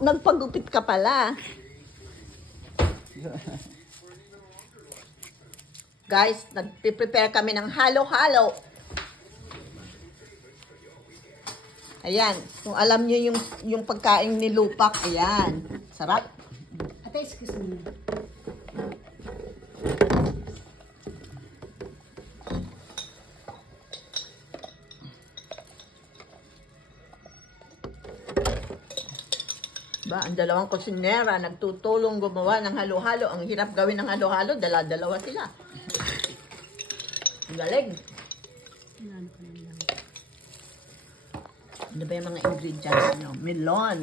Nagpagupit ka pala. Guys, nagpe-prepare kami ng halo-halo. Ayan, kung alam niyo yung pagkain ni Lupak, ayan. Sarap. Ate, excuse me. Ba, ang dalawang kusinera nagtutulong gumawa ng halo-halo. Ang hirap gawin ng halo-halo, dala-dalawa sila. Ang galing. Ano ba yung mga ingredients nyo? Melon.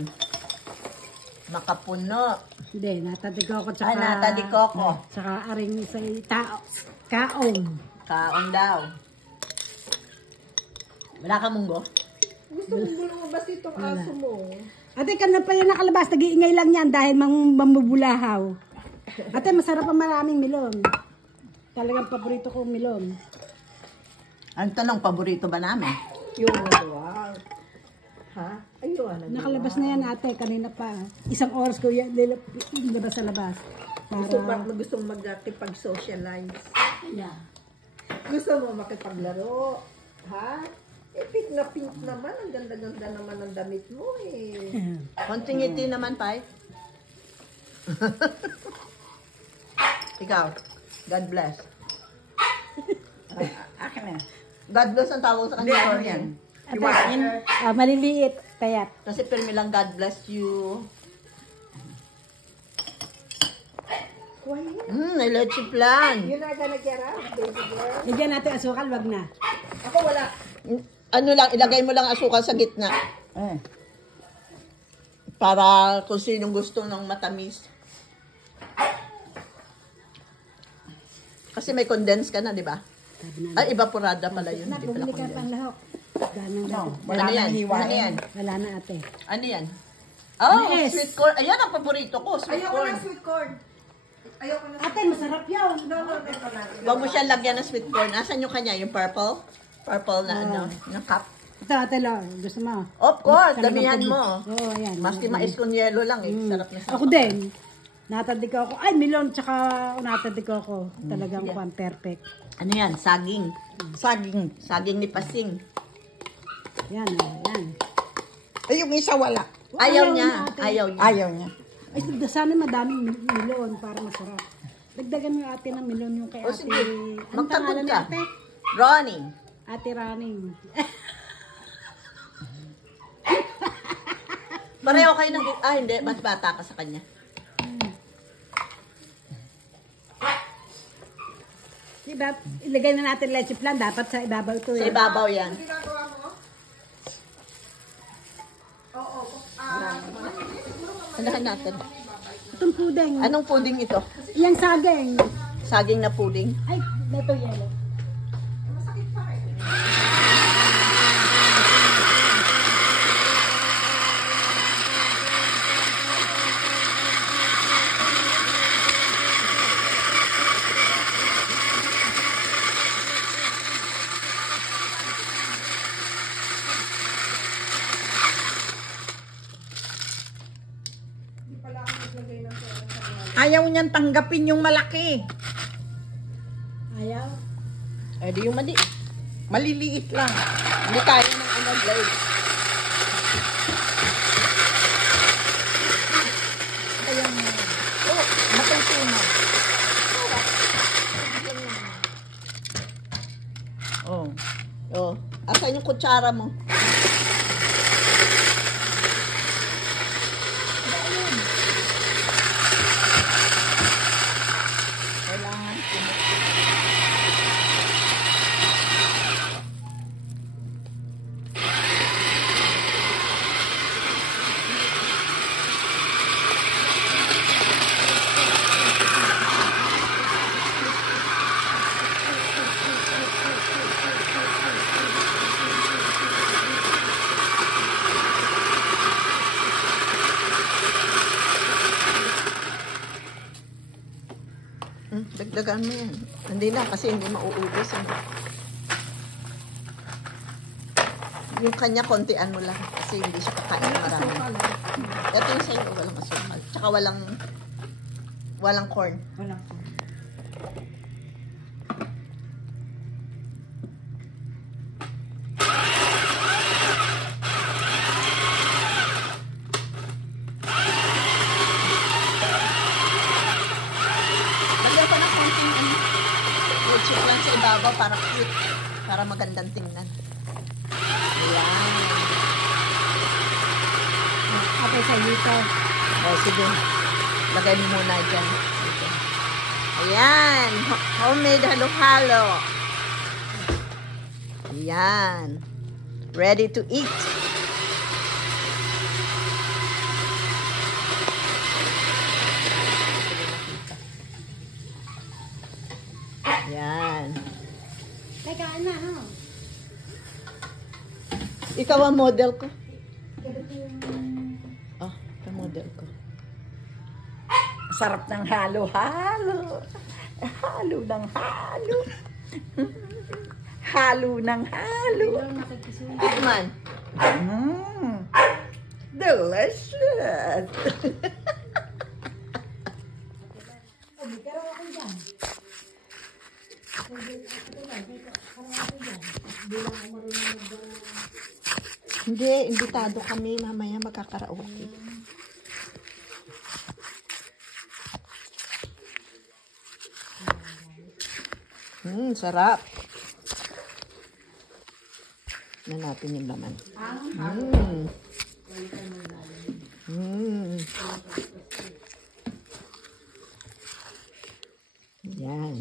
Makapuno. Hindi, natadiko ko tsaka... Ay, natadiko ko. Tsaka aring sa tao. Kaong. Kaon daw. Wala ka munggo? Gusto mo lumabas itong aso mo. Ate, ka na pa yung nakalabas. Nag-iingay lang yan dahil mamubulahaw. Ate, masarap ang maraming melon. Talagang paborito ko melon. Ang tanong, paborito ba namin? Yung wow. Ha? Ayun. Nakalabas na yan ate, kanina pa. Isang oras ko yan nilabas sa labas. Gusto mo makipag-socialize. Yeah. Gusto mo makipaglaro. Ha? Eh, pink na pink naman. Ang ganda-ganda naman ng damit mo eh. Konting ngiti naman, Pai. Ikaw, God bless. Akin na. God bless ang tawag sa kanya. Yan. Ate, maliliit. Kaya. Kasi pirmi lang, God bless you. Quiet. May leche plan. You're not gonna get out, baby girl. Lagyan natin asukal, wag na. Ako wala. Ano lang, ilagay mo lang asukal sa gitna. Para kung sinong gusto ng matamis. Kasi may condense ka na, di ba? Ay, evaporada pala yun. Hindi pala Bumili ka condense. pang lahok. Ganang lahok. Wala na yan? Ano yan? Wala na ate. Ano yan? Oh, Yes. sweet corn. Ayan ang paborito ko, sweet Ayoko corn. ng sweet corn. Ayoko na. Ate, masarap yun. No, ito na. Huwag mo siya lagyan ng sweet corn. Asan yung kanya? Yung purple? Purple na ano, na cup. Ito ate lang. Gusto mo? Of course, Talagang damihan pag- mo. Oo, ayan. Maski mais kung yelo lang eh. Sarap na sarap. Ako din. Natadik ako. Ay, melon tsaka natadik ako. Talagang perfect. Ano yan? Saging. Saging. Saging ni Pasing. Yan, yan. Ay, yung isa wala. Ayaw niya. na, ate. Ayaw niya. Ayaw niya. Ay, sana madaming melon para masarap. Dagdagan mo yung ate ng melon yung kay O ate. sige, Anong magtagod pangalan ni ka. ate? Ronnie. Ate Running. Pareho kayo ng... Ah, hindi. Mas bata ka sa kanya. Diba, ilagay na natin leche plan. Dapat sa ibabaw ito Sa eh. ibabaw yan. Ginagawa mo? Oo. Andahan natin. Itong puding. Anong pudding ito? Yang saging. Saging na pudding. Ay, ito yellow. Masakit pa eh. Ayaw niyan tanggapin yung malaki. Ayaw. Eh, di yung mali. Maliliit lang. Hindi kaya ng ano, blade. Ayaw niya. Oh, matutunan. Oh. Oh. Asan yung kutsara mo? Kailangan Dagdagan mo yan. Hindi na kasi hindi mauubos. Yung kanya, kontian mo lang. Kasi hindi siya kakain ng marami. Ito yung sa'yo, walang asukal. Tsaka walang corn. Walang po. Lagyan ko ng konting wood chip lang sa ibabaw para cute. Para magandang tingnan. Ayan. Ako sa dito. O, sige. Lagay mo muna dyan. Sige. Ayan. Homemade halo-halo. Ayan. Ready to eat. Ayan. Teka, na, no? Ikaw ang model ko. Oh, ito model ko. Sarap ng halo-halo. Halo ng halo. Halo ng halo. Tikman. Delicious. Hindi, imbitado kami. Mamaya magkakaraoke. Sarap. Na natin yung laman. Yan.